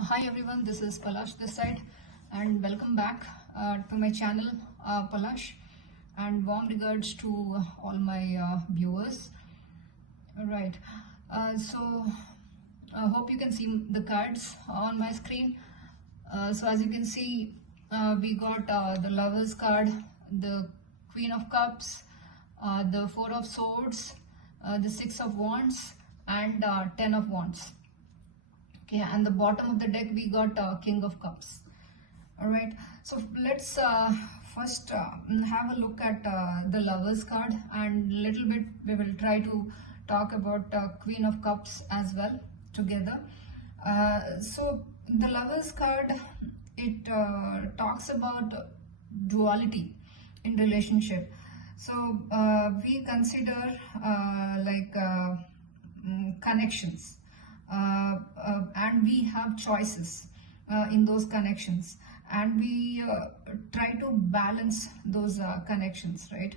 Hi everyone, this is Palash this side, and welcome back to my channel, Palash, and warm regards to all my viewers. All right, so I hope you can see the cards on my screen. So as you can see, we got the Lovers card, the Queen of Cups, the Four of Swords, the Six of Wands, and Ten of Wands. Okay, and the bottom of the deck we got King of Cups. All right, so let's first have a look at the Lovers card, and little bit we will try to talk about Queen of Cups as well together. So the Lovers card, it talks about duality in relationship. So we consider connections, and we have choices in those connections, and we try to balance those connections, right?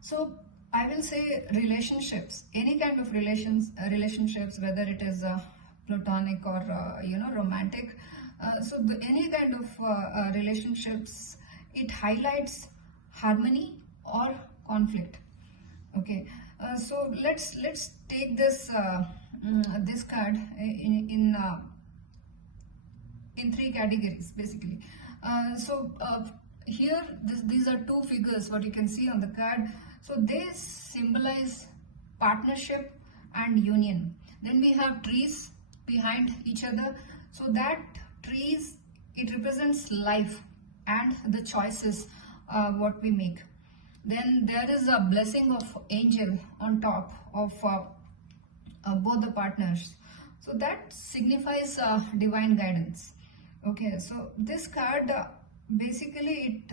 So I will say relationships, any kind of relationships, whether it is platonic or romantic. Any kind of relationships, it highlights harmony or conflict. Okay, so let's take this this card in three categories basically. Here these are two figures what you can see on the card. So they symbolize partnership and union. Then we have trees behind each other, so that trees, it represents life and the choices what we make. Then there is a blessing of angel on top of both the partners, so that signifies divine guidance. Okay, so this card basically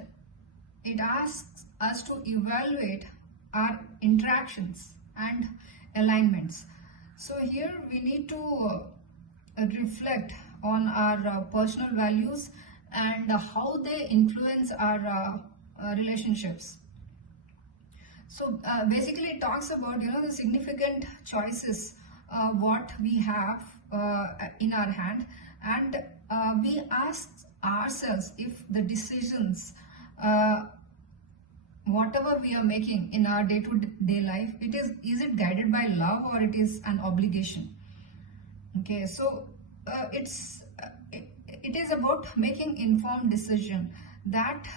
it asks us to evaluate our interactions and alignments. So here we need to reflect on our personal values and how they influence our relationships. So basically it talks about the significant choices what we have in our hand, and we ask ourselves if the decisions whatever we are making in our day-to-day life, is it guided by love or it is an obligation. Okay, so it is about making informed decision that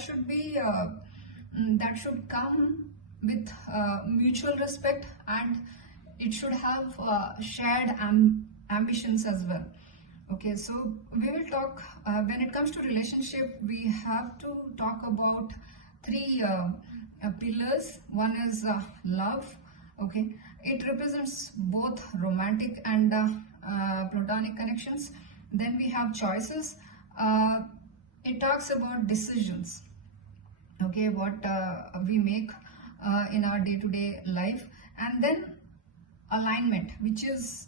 should be that should come with mutual respect, and it should have shared ambitions as well. Okay, so we will talk when it comes to relationship, we have to talk about three pillars. One is love. Okay, it represents both romantic and platonic connections. Then we have choices. It talks about decisions, okay, what we make in our day-to-day life. And then alignment, which is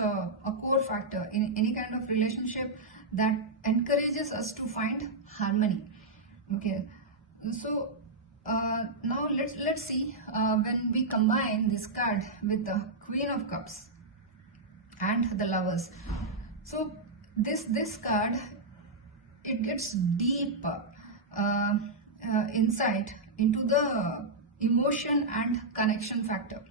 a core factor in any kind of relationship, that encourages us to find harmony. Okay, so now let's see when we combine this card with the Queen of Cups and the Lovers. So this card, it gets deep insight into the emotion and connection factor.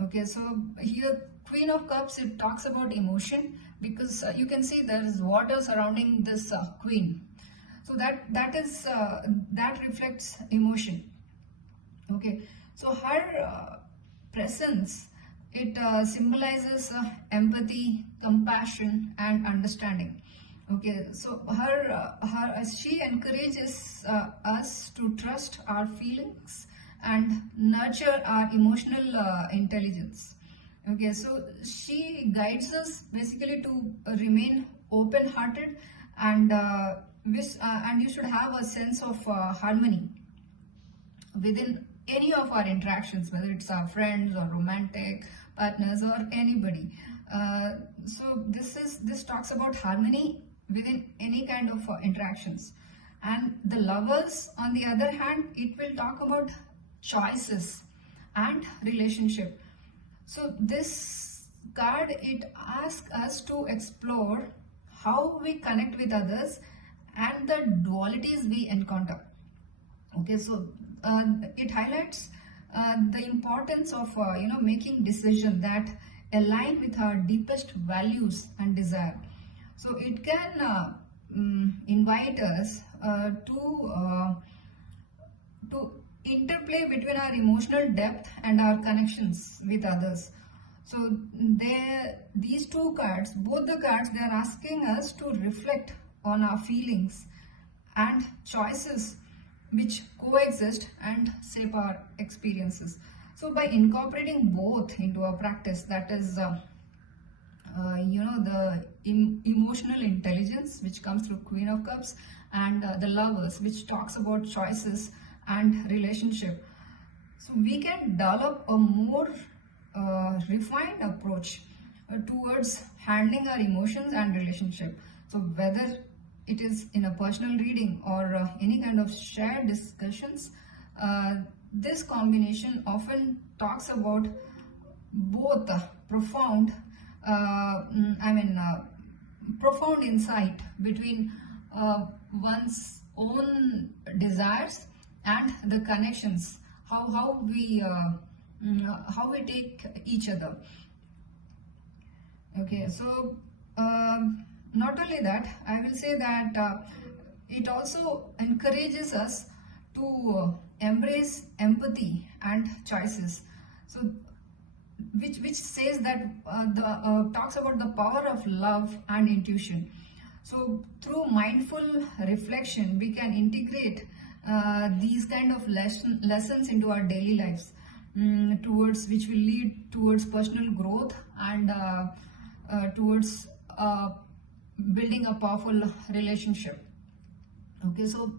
Okay, so here Queen of Cups, it talks about emotion, because you can see there is water surrounding this queen, so that reflects emotion. Okay, so her presence, it symbolizes empathy, compassion, and understanding. Okay, so she encourages us to trust our feelings and nurture our emotional intelligence. Okay, so she guides us basically to remain open-hearted, and and you should have a sense of harmony within any of our interactions, whether it's our friends or romantic partners or anybody. So this talks about harmony within any kind of interactions. And the Lovers, on the other hand, it will talk about choices and relationship. So this card, it asks us to explore how we connect with others and the dualities we encounter. Okay, so it highlights the importance of making decisions that align with our deepest values and desire. So it can invite us to interplay between our emotional depth and our connections with others. So these two cards, both the cards, they are asking us to reflect on our feelings and choices which coexist and shape our experiences. So by incorporating both into our practice, that is the emotional intelligence which comes through Queen of Cups, and the Lovers, which talks about choices and relationship. So we can develop a more refined approach towards handling our emotions and relationship. So whether it is in a personal reading or any kind of shared discussions, this combination often talks about both profound profound insight between one's own desires and the connections, how we take each other. Okay, so not only that, I will say that it also encourages us to embrace empathy and choices. So which says that talks about the power of love and intuition. So through mindful reflection, we can integrate these kind of lessons into our daily lives, towards which will lead towards personal growth and towards building a powerful relationship. Okay, so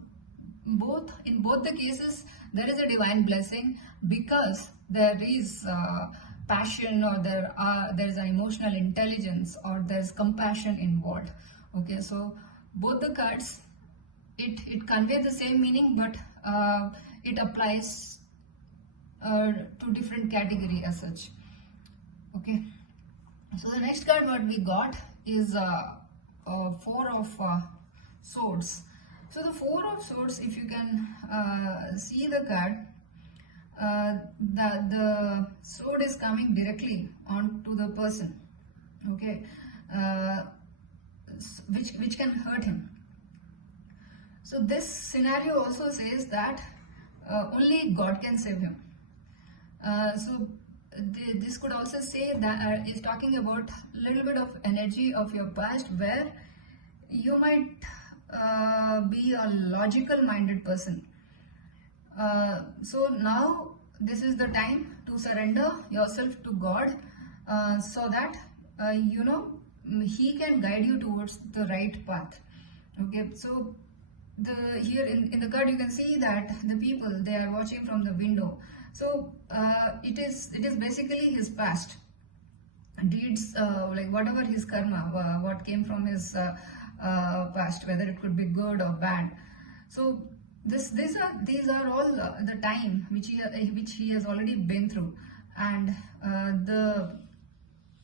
in both the cases there is a divine blessing, because there is passion, or there is an emotional intelligence, or there's compassion involved. Okay, so both the cards, it conveys the same meaning, but it applies to different category as such. Okay, so the next card what we got is Four of Swords. So the Four of Swords, if you can see the card, the sword is coming directly onto the person. Okay, which can hurt him. So this scenario also says that only God can save him. So this could also say that is talking about a little bit of energy of your past, where you might be a logical minded person. So now this is the time to surrender yourself to God, so that He can guide you towards the right path. Okay, so here in the card you can see that the people, they are watching from the window. So it is basically his past deeds, like whatever his karma, what came from his past, whether it could be good or bad. So these are all the time which he has already been through, and the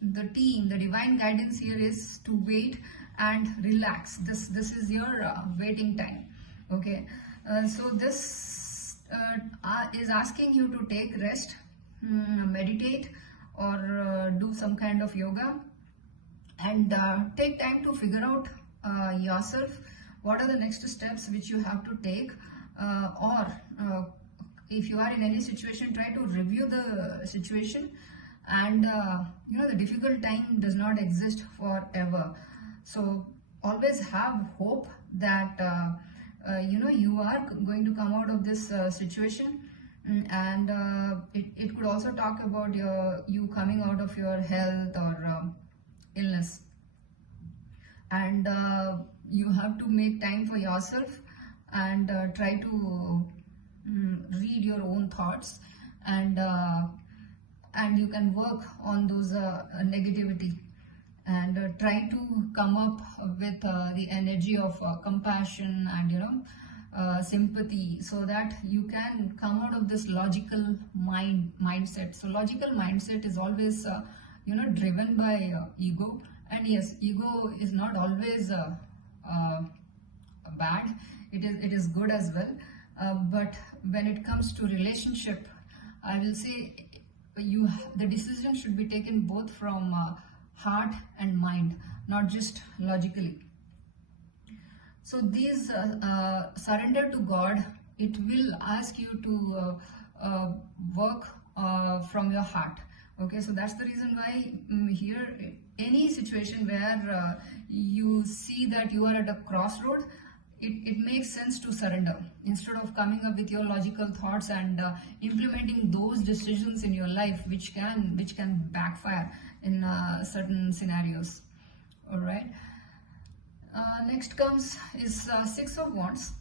divine guidance here is to wait and relax. This is your waiting time. Okay, so this is asking you to take rest, meditate, or do some kind of yoga, and take time to figure out yourself, what are the next steps which you have to take, or if you are in any situation, try to review the situation. And the difficult time does not exist forever, so always have hope that you are going to come out of this situation. And it could also talk about you coming out of your health or illness, and you have to make time for yourself, and try to read your own thoughts, and you can work on those negativity, and try to come up with the energy of compassion and sympathy, so that you can come out of this logical mindset. So logical mindset is always driven by ego. And yes, ego is not always uh, bad. It is good as well. But when it comes to relationship, I will say the decision should be taken both from heart and mind, not just logically. So these surrender to God, it will ask you to work from your heart. Okay, so that's the reason why here, any situation where you see that you are at a crossroad, it makes sense to surrender instead of coming up with your logical thoughts and implementing those decisions in your life, which can backfire in certain scenarios. All right. Next comes is Six of Wands.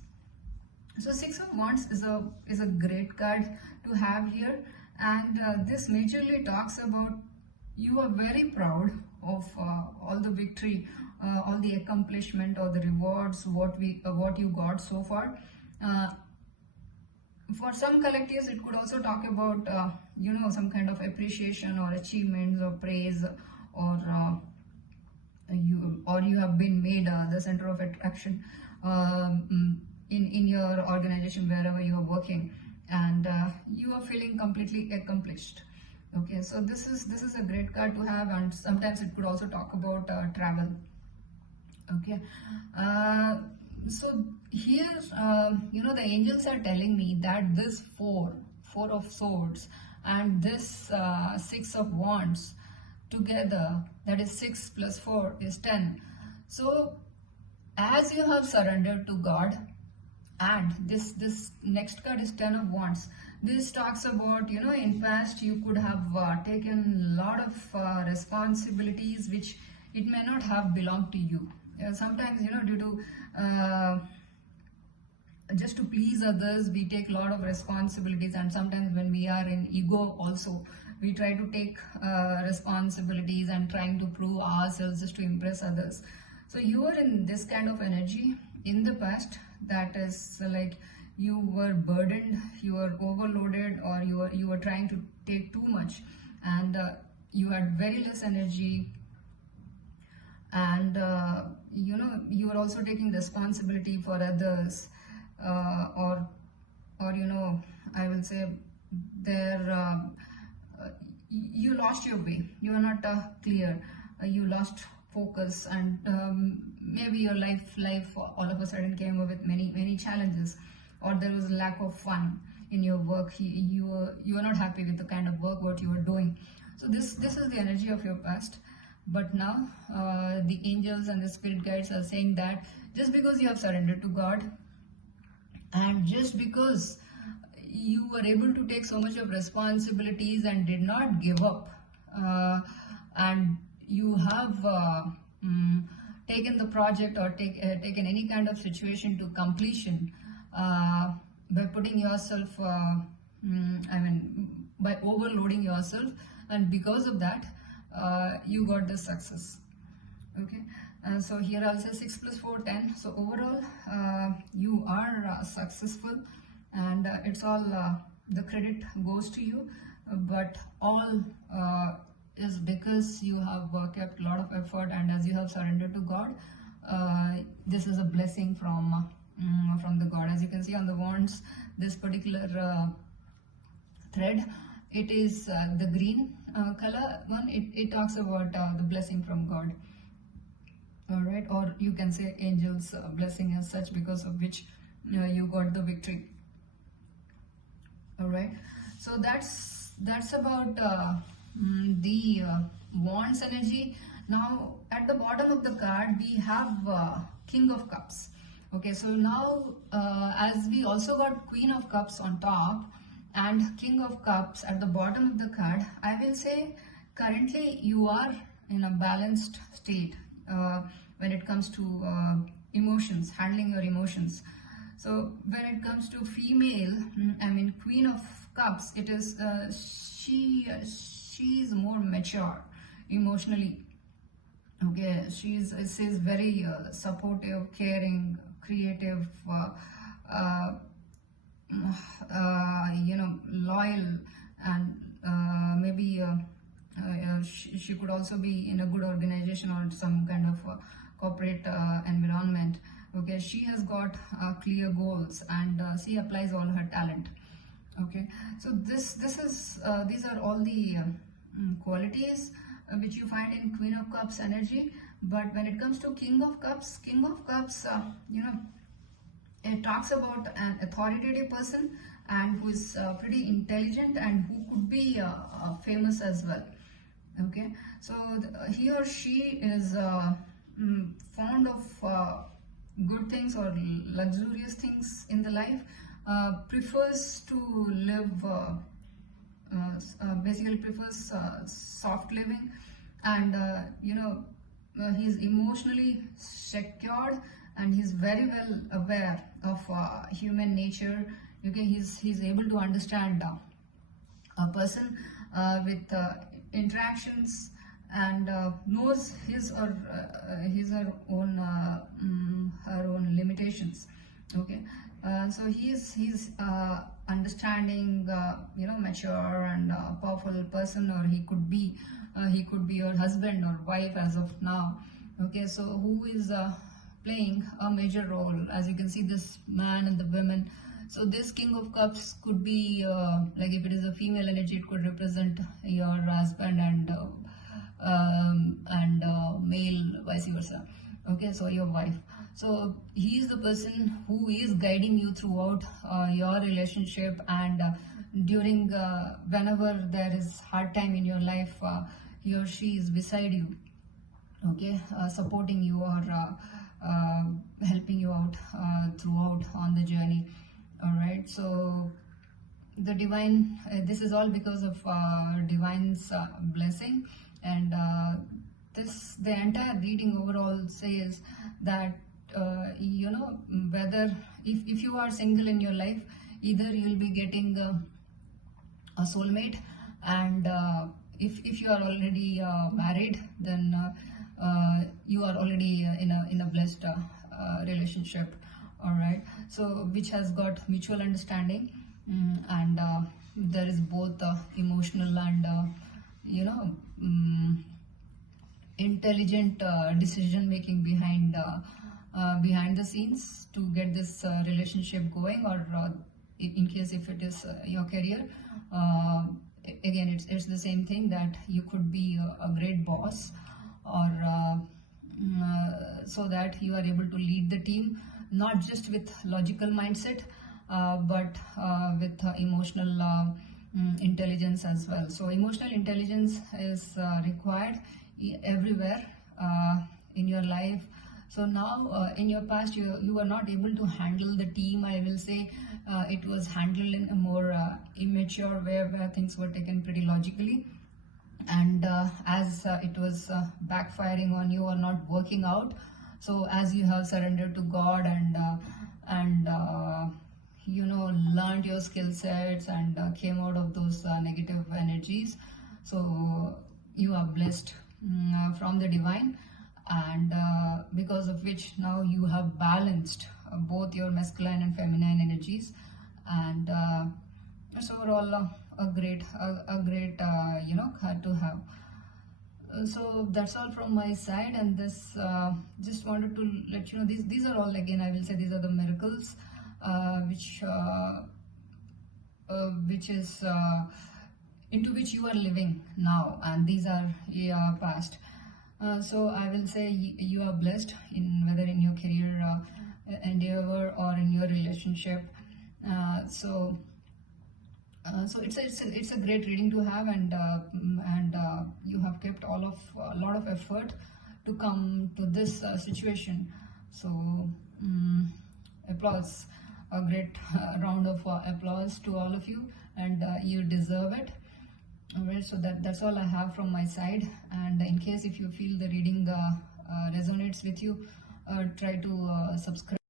So Six of Wands is a great card to have here, and this majorly talks about you are very proud of all the victory, all the accomplishment or the rewards what you got so far. For some collectives, it could also talk about some kind of appreciation or achievements or praise, or you have been made the center of attraction in your organization, wherever you are working, and you are feeling completely accomplished. Okay, so this is a great card to have, and sometimes it could also talk about travel. Okay, so here the angels are telling me that this four of swords and this Six of Wands together, that is 6 plus 4 is 10. So as you have surrendered to God, and this next card is 10 of Wands, this talks about in past you could have taken a lot of responsibilities which it may not have belonged to you. Sometimes due to just to please others, we take a lot of responsibilities, and sometimes when we are in ego also, we try to take responsibilities and trying to prove ourselves just to impress others. So you are in this kind of energy in the past, that is like you were burdened, you were overloaded, or you were trying to take too much, and you had very less energy, and you are also taking responsibility for others, or I will say there you lost your way, you are not clear, you lost focus, and maybe your life all of a sudden came up with many challenges, or there was a lack of fun in your work. You are not happy with the kind of work what you are doing. So this is the energy of your past. But now the angels and the spirit guides are saying that just because you have surrendered to God, and just because you were able to take so much of responsibilities and did not give up, and you have taken the project or taken any kind of situation to completion by putting yourself, by overloading yourself, and because of that you got the success. Okay, so here I'll say 6 plus 4 10. So overall you are successful, and it's all the credit goes to you, but all is because you have kept a lot of effort, and as you have surrendered to God, this is a blessing from the God. As you can see on the wands, this particular thread, it is the green color one. It talks about the blessing from God. All right, or you can say angels blessing as such, because of which you got the victory. All right, so that's about the wands energy. Now at the bottom of the card we have King of Cups. Okay, so now as we also got Queen of Cups on top and King of Cups at the bottom of the card, I will say currently you are in a balanced state when it comes to emotions, handling your emotions. So when it comes to female, Queen of Cups, it is she's more mature emotionally. Okay, she's very supportive, caring, creative, loyal, and maybe she could also be in a good organization or some kind of corporate environment. Okay, she has got clear goals, and she applies all her talent. Okay, so this is these are all the qualities which you find in Queen of Cups energy. But when it comes to King of Cups, it talks about an authoritative person, and who is pretty intelligent, and who could be famous as well. Okay, so he or she is fond of good things or luxurious things in the life, prefers to live basically prefers soft living, and he's emotionally secured, and he's very well aware of human nature. Okay, he's able to understand a person with interactions, and knows his or her own limitations. Okay, so he's understanding, mature and powerful person, or he could be your husband or wife as of now. Okay, so who is playing a major role, as you can see, this man and the women. So this King of Cups could be like, if it is a female energy, it could represent your husband, and male vice versa. Okay, so your wife. So he is the person who is guiding you throughout your relationship, and during whenever there is hard time in your life, he or she is beside you. Okay, supporting you, or helping you out throughout on the journey. All right, so the divine, this is all because of divine's blessing, and the entire reading overall says that whether if you are single in your life, either you'll be getting a soulmate, and if you are already married, then you are already in a blessed relationship. All right, so which has got mutual understanding, and there is both emotional and intelligent decision making behind the scenes to get this relationship going, or in case if it is your career, again it's the same thing, that you could be a great boss, or so that you are able to lead the team, not just with logical mindset, but with emotional intelligence as well. So emotional intelligence is required everywhere in your life. So now in your past, you were not able to handle the team, I will say. It was handled in a more immature way, where things were taken pretty logically, and as it was backfiring on you or not working out, so as you have surrendered to God, and learned your skill sets, and came out of those negative energies, so you are blessed from the divine, and because of which now you have balanced both your masculine and feminine energies, and it's overall a great to have. So that's all from my side, and this just wanted to let you know, these are all, again I will say, these are the miracles which is into which you are living now, and these are past. So I will say you are blessed, in whether in your career endeavor or in your relationship. So it's a great reading to have, and you have kept a lot of effort to come to this situation. So applause, a great round of applause to all of you, and you deserve it. Alright, so that's all I have from my side, and in case if you feel the reading resonates with you, try to subscribe.